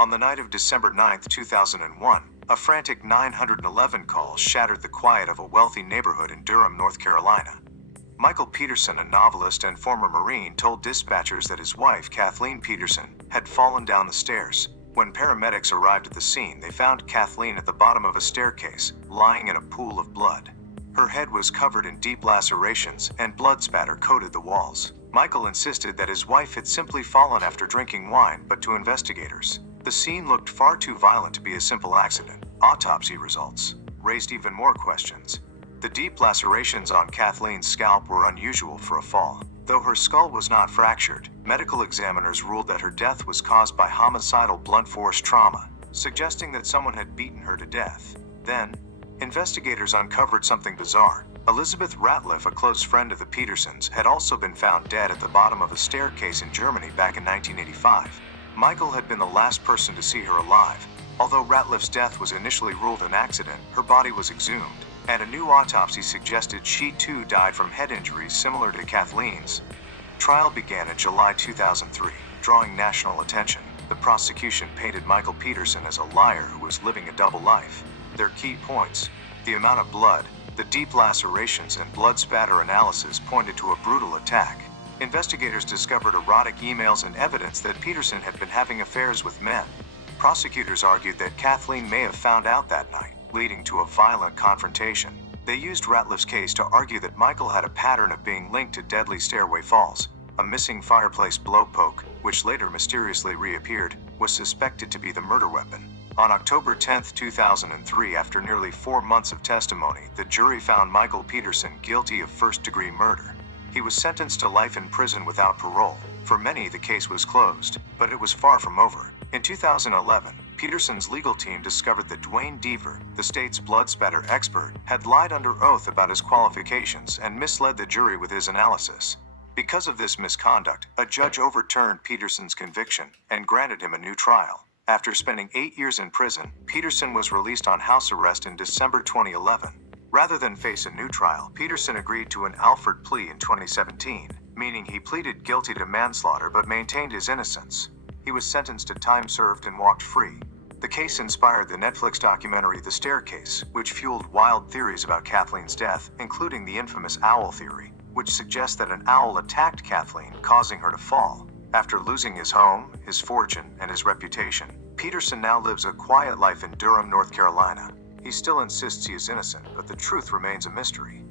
On the night of December 9, 2001, a frantic 911 call shattered the quiet of a wealthy neighborhood in Durham, North Carolina. Michael Peterson, a novelist and former Marine, told dispatchers that his wife, Kathleen Peterson, had fallen down the stairs. When paramedics arrived at the scene, they found Kathleen at the bottom of a staircase, lying in a pool of blood. Her head was covered in deep lacerations, and blood spatter coated the walls. Michael insisted that his wife had simply fallen after drinking wine, but to investigators, the scene looked far too violent to be a simple accident. Autopsy results raised even more questions. The deep lacerations on Kathleen's scalp were unusual for a fall. Though her skull was not fractured, medical examiners ruled that her death was caused by homicidal blunt force trauma, suggesting that someone had beaten her to death. Then, investigators uncovered something bizarre. Elizabeth Ratliff, a close friend of the Petersons, had also been found dead at the bottom of a staircase in Germany back in 1985. Michael had been the last person to see her alive. Although Ratliff's death was initially ruled an accident, her body was exhumed, and a new autopsy suggested she too died from head injuries similar to Kathleen's. Trial began in July 2003, drawing national attention. The prosecution painted Michael Peterson as a liar who was living a double life. Their key points: the amount of blood, the deep lacerations, and blood spatter analysis pointed to a brutal attack. Investigators discovered erotic emails and evidence that Peterson had been having affairs with men. Prosecutors argued that Kathleen may have found out that night, leading to a violent confrontation. They used Ratliff's case to argue that Michael had a pattern of being linked to deadly stairway falls. A missing fireplace blowpoke, which later mysteriously reappeared, was suspected to be the murder weapon. On October 10, 2003, after nearly 4 months of testimony, the jury found Michael Peterson guilty of first-degree murder. He was sentenced to life in prison without parole. For many, the case was closed, but it was far from over. In 2011, Peterson's legal team discovered that Dwayne Deaver, the state's blood spatter expert, had lied under oath about his qualifications and misled the jury with his analysis. Because of this misconduct, a judge overturned Peterson's conviction and granted him a new trial. After spending 8 years in prison, Peterson was released on house arrest in December 2011. Rather than face a new trial, Peterson agreed to an Alford plea in 2017, meaning he pleaded guilty to manslaughter but maintained his innocence. He was sentenced to time served and walked free. The case inspired the Netflix documentary The Staircase, which fueled wild theories about Kathleen's death, including the infamous owl theory, which suggests that an owl attacked Kathleen, causing her to fall. After losing his home, his fortune, and his reputation, Peterson now lives a quiet life in Durham, North Carolina. He still insists he is innocent, but the truth remains a mystery.